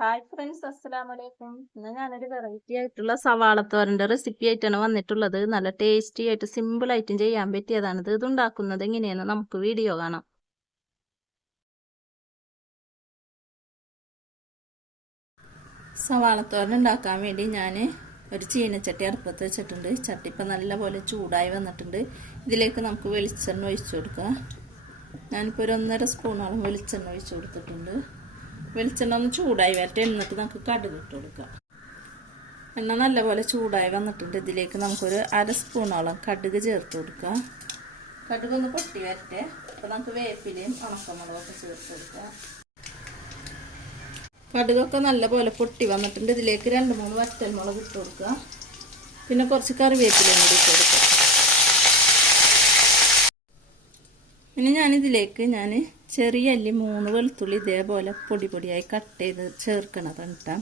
Hi friends അസ്സലാം വലൈക്കും ഇന്ന് ഞാനൊരു വെറൈറ്റി ആയിട്ടുള്ള സവാളത്തോരന്റെ റെസിപ്പി ആയിട്ടാണ് വന്നിട്ടുള്ളത്. നല്ല ടേസ്റ്റി ആയിട്ട് സിമ്പിൾ ആയിട്ടും ചെയ്യാൻ പറ്റിയതാണ്. ഇത് ഉണ്ടാക്കുന്നത് എങ്ങനെയെന്ന് നമുക്ക് വീഡിയോ കാണാം. സവാളത്തോരൻ ഉണ്ടാക്കാൻ വേണ്ടി ഞാൻ ഒരു ചീനച്ചട്ടി അടുപ്പത്ത് വെച്ചിട്ടുണ്ട്. ചട്ടി ഇപ്പം നല്ലപോലെ ചൂടായി വന്നിട്ടുണ്ട്. ഇതിലേക്ക് നമുക്ക് വെളിച്ചെണ്ണ ഒഴിച്ചു കൊടുക്കാം. ഞാനിപ്പോൾ ഒരു ഒന്നര സ്പൂണോളം വെളിച്ചെണ്ണ ഒഴിച്ചു കൊടുത്തിട്ടുണ്ട്. വെളിച്ചെണ്ണ ഒന്ന് ചൂടായി വരട്ടെ. എന്നിട്ട് നമുക്ക് കടുക് ഇട്ട് കൊടുക്കാം. എണ്ണ നല്ലപോലെ ചൂടായി വന്നിട്ടുണ്ട്. ഇതിലേക്ക് നമുക്കൊരു അര സ്പൂണോളം കടുക് ചേർത്ത് കൊടുക്കാം. കടുക് ഒന്ന് പൊട്ടി വരട്ടെ. അപ്പോൾ നമുക്ക് വേപ്പിലയും ഉണക്കമുളകൊക്കെ ചേർത്ത് കൊടുക്കാം. കടുകൊക്കെ നല്ലപോലെ പൊട്ടി വന്നിട്ടുണ്ട്. ഇതിലേക്ക് രണ്ട് മൂന്ന് വറ്റൽമുളക് ഇട്ട് കൊടുക്കുക പിന്നെ കുറച്ച് കറിവേപ്പിലയും കൂടി ഇട്ട് കൊടുക്കുക ഇനി ഞാനിതിലേക്ക് ഞാൻ ചെറിയ അല്ലി മൂന്ന് വെളുത്തുള്ളി ഇതേപോലെ പൊടി പൊടിയായി കട്ട് ചെയ്ത് ചേർക്കണതാണ് കേട്ടോ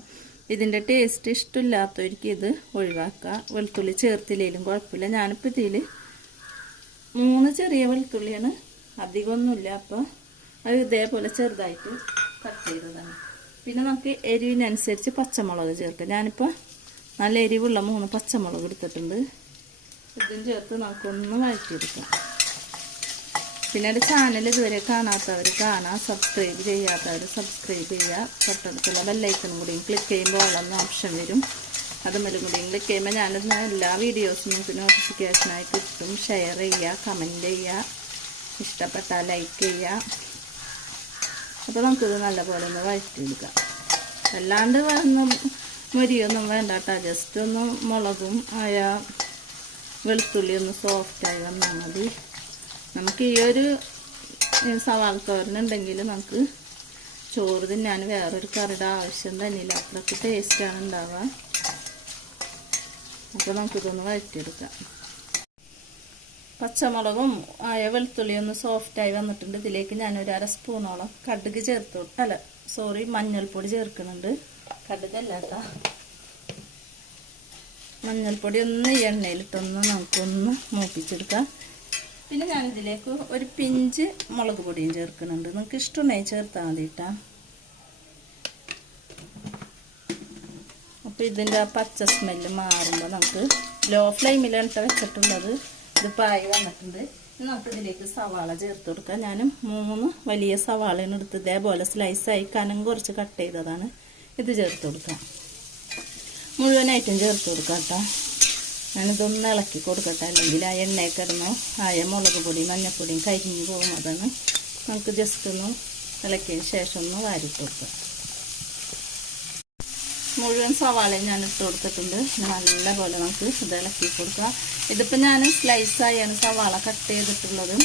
ഇതിന്റെ ടേസ്റ്റ് ഇഷ്ടമില്ലാത്തവർക്ക് ഇത് ഒഴിവാക്കുക. വെളുത്തുള്ളി ചേർത്തില്ലെങ്കിലും കുഴപ്പമില്ല. ഞാനിപ്പോൾ ഇതിൽ മൂന്ന് ചെറിയ വെളുത്തുള്ളിയാണ്. അധികമൊന്നുമില്ല. അപ്പോൾ അത് ഇതേപോലെ ചെറുതായിട്ട് കട്ട് ചെയ്തതാണ്. പിന്നെ നമുക്ക് എരിവിനനുസരിച്ച് പച്ചമുളക് ചേർക്കാം. ഞാനിപ്പോൾ നല്ല എരിവുള്ള മൂന്ന് പച്ചമുളക് എടുത്തിട്ടുണ്ട്. ഇതും ചേർത്ത് നമുക്കൊന്ന് വഴറ്റിയെടുക്കാം. പിന്നെ എന്റെ ചാനൽ ഇതുവരെ കാണാത്തവർ കാണാൻ സബ്സ്ക്രൈബ് ചെയ്യാത്തവർ സബ്സ്ക്രൈബ് ചെയ്യുക തൊട്ടടുത്തുള്ള ബെല്ലൈക്കണും കൂടിയും ക്ലിക്ക് ചെയ്യുമ്പോൾ വളർന്ന ഓപ്ഷൻ വരും. അതുമല്ലും കൂടിയും ക്ലിക്ക് ചെയ്യുമ്പോൾ ഞാൻ എല്ലാ വീഡിയോസും നിങ്ങൾക്ക് നോട്ടിഫിക്കേഷനായി കിട്ടും. ഷെയർ ചെയ്യുക കമന്റ് ചെയ്യുക ഇഷ്ടപ്പെട്ടാൽ ലൈക്ക് ചെയ്യുക അപ്പോൾ നമുക്കിത് നല്ലപോലെ ഒന്ന് വഴറ്റിയെടുക്കാം അല്ലാണ്ട് വന്ന് മുരിയൊന്നും വേണ്ട കേട്ടോ ജസ്റ്റ് ഒന്ന് മുളകും ആയ വെളുത്തുള്ളി ഒന്ന് സോഫ്റ്റായി വന്നാൽ മതി. നമുക്ക് ഈ ഒരു സവാള തോരനുണ്ടെങ്കിൽ നമുക്ക് ചോറ് തിന്നാൻ വേറൊരു കറിയുടെ ആവശ്യം തന്നെയില്ല അത്രയ്ക്ക് ടേസ്റ്റാണ് ഉണ്ടാവുക. അപ്പോൾ നമുക്കിതൊന്ന് വഴറ്റിയെടുക്കാം. പച്ചമുളകും ആയ വെളുത്തുള്ളിയും ഒന്ന് സോഫ്റ്റായി വന്നിട്ടുണ്ട്. ഇതിലേക്ക് ഞാൻ ഒരു അര സ്പൂണോളം കടുക് ചേർത്ത് അല്ല സോറി മഞ്ഞൾപ്പൊടി ചേർക്കുന്നുണ്ട്. കടുക് കേട്ടോ മഞ്ഞൾപ്പൊടി ഒന്ന് എണ്ണയിലിട്ടൊന്ന് നമുക്കൊന്ന് മൂപ്പിച്ചെടുക്കാം. പിന്നെ ഞാനിതിലേക്ക് ഒരു പിഞ്ച് മുളക് പൊടിയും ചേർക്കുന്നുണ്ട്. നിങ്ങൾക്ക് ഇഷ്ടമുണ്ടെങ്കിൽ ചേർത്താൽ മതി കേട്ടോ അപ്പോൾ ഇതിന്റെ ആ പച്ച സ്മെല്ല് മാറുമ്പോൾ നമുക്ക് ലോ ഫ്ലെയിമിലാണ് വെച്ചിട്ടുള്ളത്. ഇത് പായി വന്നിട്ടുണ്ട്. നമുക്ക് ഇതിലേക്ക് സവാള ചേർത്ത് കൊടുക്കാം. ഞാൻ മൂന്ന് വലിയ സവാളയാണ് എടുത്ത് ഇതേപോലെ സ്ലൈസായി കനം കുറച്ച് കട്ട് ചെയ്തതാണ്. ഇത് ചേർത്ത് കൊടുക്കാം. മുഴുവനായിട്ടും ചേർത്ത് കൊടുക്കാം കേട്ടോ ഞാനിതൊന്ന് ഇളക്കി കൊടുക്കട്ടെ. അല്ലെങ്കിൽ ആ എണ്ണയിൽ ആയ മുളക് പൊടി മഞ്ഞൾപ്പൊടിയും കരിഞ്ഞു പോകും. അതാണ് നമുക്ക് ജസ്റ്റ് ഒന്ന് ഇളക്കിയതിന് ശേഷം ഒന്ന് വാരിട്ട് കൊടുക്കാം മുഴുവൻ സവാളയും ഞാൻ ഇട്ട് കൊടുത്തിട്ടുണ്ട്. നല്ലപോലെ നമുക്ക് ഇത് ഇളക്കി കൊടുക്കാം ഇതിപ്പോൾ ഞാൻ സ്ലൈസായാണ് സവാള കട്ട് ചെയ്തിട്ടുള്ളത്.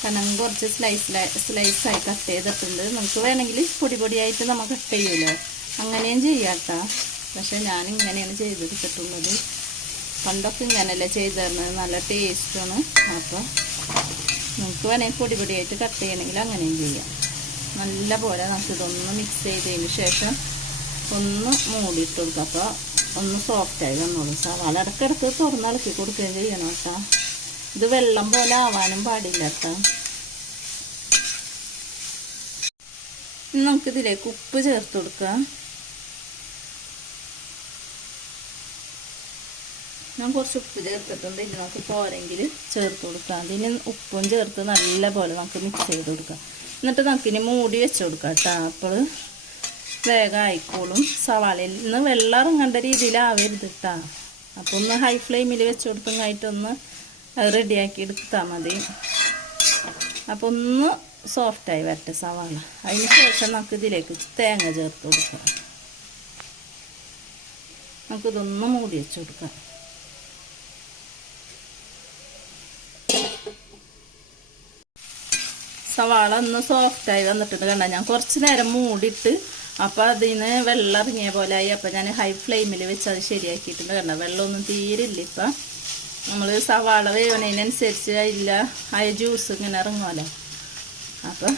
കാരണം കുറച്ച് സ്ലൈസ് സ്ലൈസായി കട്ട് ചെയ്തിട്ടുണ്ട്. നമുക്ക് വേണമെങ്കിൽ പൊടി പൊടിയായിട്ട് നമ്മൾ കട്ട് ചെയ്യുമല്ലോ അങ്ങനെയും ചെയ്യാട്ടോ പക്ഷേ ഞാൻ ഇങ്ങനെയാണ് ചെയ്തെടുത്തിട്ടുള്ളത് പണ്ടൊക്കെ ഇങ്ങനെയല്ലേ ചെയ്ത് തരുന്നത് നല്ല ടേസ്റ്റാണ്. അപ്പോൾ നമുക്ക് വേണമെങ്കിൽ പൊടി പൊടിയായിട്ട് കട്ട് ചെയ്യണമെങ്കിൽ അങ്ങനെയും ചെയ്യാം. നല്ല പോലെ നമുക്ക് ഇതൊന്ന് മിക്സ് ചെയ്തതിന് ശേഷം ഒന്ന് മൂടിയിട്ട് കൊടുക്കുക അപ്പോൾ ഒന്ന് സോഫ്റ്റായി വന്നോളൂ. സവാള ഇടയ്ക്കിടയ്ക്ക് തുറന്നിളക്കി കൊടുക്കുകയും ചെയ്യണം കേട്ടോ. ഇത് വെള്ളം പോലെ ആവാനും പാടില്ല കേട്ടോ. നമുക്കിതിലേക്ക് ഉപ്പ് ചേർത്ത് കൊടുക്കാം. ഞാൻ കുറച്ച് ഉപ്പ് ചേർത്തിട്ടുണ്ട്. ഇനി നമുക്ക് പോരെങ്കിൽ ചേർത്ത് കൊടുക്കാം. അതിന് ഉപ്പും ചേർത്ത് നല്ല പോലെ നമുക്ക് മിക്സ് ചെയ്ത് കൊടുക്കാം. എന്നിട്ട് നമുക്കിനി മൂടി വെച്ച് കൊടുക്കാം കേട്ടോ. അപ്പോൾ വേഗം ആയിക്കോളും. സവാളയിൽ നിന്ന് വെള്ളം ഇറങ്ങേണ്ട രീതിയിലാവരുത് കേട്ടോ. അപ്പോൾ ഒന്ന് ഹൈ ഫ്ലെയിമിൽ വെച്ച് കൊടുക്കുന്നതായിട്ടൊന്ന് റെഡിയാക്കി എടുത്താൽ മതി. അപ്പോൾ ഒന്ന് സോഫ്റ്റായി വരട്ടെ സവാള. അതിന് ശേഷം നമുക്ക് ഇതിലേക്ക് തേങ്ങ ചേർത്ത് കൊടുക്കാം. നമുക്കിതൊന്ന് മൂടി വെച്ച് കൊടുക്കാം. സവാള ഒന്ന് സോഫ്റ്റായി വന്നിട്ടുണ്ട് കണ്ട? ഞാൻ കുറച്ച് നേരം മൂടിയിട്ട് അപ്പോൾ അതിൽ നിന്ന് വെള്ളം ഇറങ്ങിയ പോലെ ആയി. അപ്പോൾ ഞാൻ ഹൈ ഫ്ലെയിമിൽ വെച്ച് അത് ശരിയാക്കിയിട്ടുണ്ട് കണ്ട? വെള്ളമൊന്നും തീരില്ല ഇപ്പം. നമ്മൾ സവാള വേവണതിനനുസരിച്ച് അതില്ല ആയ ജ്യൂസ് ഇങ്ങനെ ഇറങ്ങുമല്ലോ അപ്പം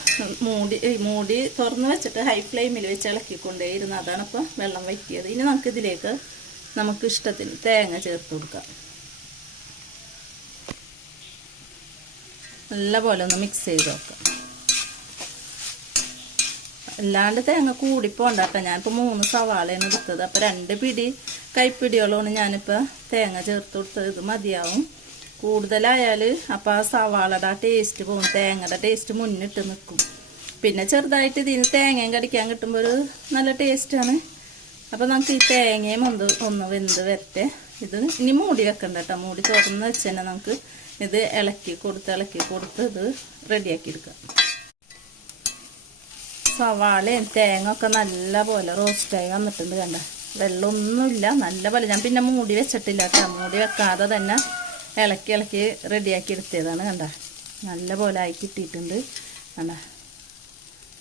മൂടി മൂടി തുറന്ന് വെച്ചിട്ട് ഹൈ ഫ്ലെയിമിൽ വെച്ച് ഇളക്കിക്കൊണ്ടേ ഇരുന്ന് അതാണ് ഇപ്പോൾ വെള്ളം വറ്റിയത്. ഇനി നമുക്ക് ഇതിലേക്ക് നമുക്ക് ഇഷ്ടത്തിന് തേങ്ങ ചേർത്ത് കൊടുക്കാം. നല്ല പോലെ ഒന്ന് മിക്സ് ചെയ്ത് വെക്കാം അല്ലാണ്ട് തേങ്ങ കൂടിപ്പോണ്ട കേട്ടോ ഞാനിപ്പോൾ മൂന്ന് സവാളയാണ് എടുത്തത്. അപ്പോൾ രണ്ട് പിടി കൈപ്പിടികളാണ് ഞാനിപ്പോൾ തേങ്ങ ചേർത്ത് കൊടുത്തത്. ഇത് മതിയാവും. കൂടുതലായാൽ അപ്പോൾ ആ സവാളയുടെ ആ ടേസ്റ്റ് പോകും. തേങ്ങയുടെ ടേസ്റ്റ് മുന്നിട്ട് നിൽക്കും പിന്നെ ചെറുതായിട്ട് ഇതിന് തേങ്ങയും കടിക്കാൻ കിട്ടുമ്പോൾ ഒരു നല്ല ടേസ്റ്റാണ് അപ്പോൾ നമുക്ക് ഈ തേങ്ങയും ഒന്ന് ഒന്ന് വെന്ത് വരട്ടെ. ഇത് ഇനി മൂടി വെക്കണ്ട കേട്ടോ മൂടി തുറന്ന് വെച്ച് തന്നെ നമുക്ക് ഇത് ഇളക്കി കൊടുത്ത് ഇളക്കി കൊടുത്ത് ഇത് റെഡിയാക്കി എടുക്കാം. സവാളയും തേങ്ങ ഒക്കെ നല്ല പോലെ റോസ്റ്റായി വന്നിട്ടുണ്ട് കണ്ട? വെള്ളമൊന്നുമില്ല നല്ല പോലെ ഞാൻ പിന്നെ മൂടി വെച്ചിട്ടില്ല കേട്ടോ. മൂടി വെക്കാതെ തന്നെ ഇളക്കി ഇളക്കി റെഡിയാക്കി എടുത്തതാണ് കണ്ട? നല്ല പോലെ ആയി കിട്ടിയിട്ടുണ്ട് കണ്ട?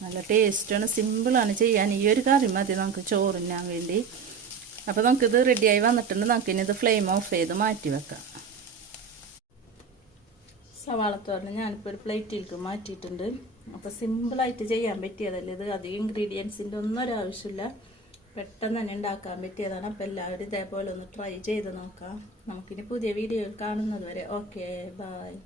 നല്ല ടേസ്റ്റാണ് സിമ്പിളാണ് ചെയ്യാൻ. ഈ ഒരു കറി മതി നമുക്ക് ചോറിനാൻ വേണ്ടി. അപ്പോൾ നമുക്കിത് റെഡിയായി വന്നിട്ടുണ്ട്. നമുക്കിനി ഇത് ഫ്ലെയിം ഓഫ് ചെയ്ത് മാറ്റി വെക്കാം. സവാളത്തോരന് ഞാനിപ്പോൾ ഒരു പ്ലേറ്റിലേക്ക് മാറ്റിയിട്ടുണ്ട്. അപ്പോൾ സിമ്പിളായിട്ട് ചെയ്യാൻ പറ്റിയതല്ലേ? ഇത് അധികം ഇൻഗ്രീഡിയൻസിന്റെ ഒന്നും ഒരു ആവശ്യമില്ല. പെട്ടെന്ന് തന്നെ ഉണ്ടാക്കാൻ പറ്റിയതാണ്. അപ്പോൾ എല്ലാവരും ഇതേപോലെ ഒന്ന് ട്രൈ ചെയ്ത് നോക്കാം. നമുക്കിനി പുതിയ വീഡിയോ കാണുന്നത് വരെ. Okay bye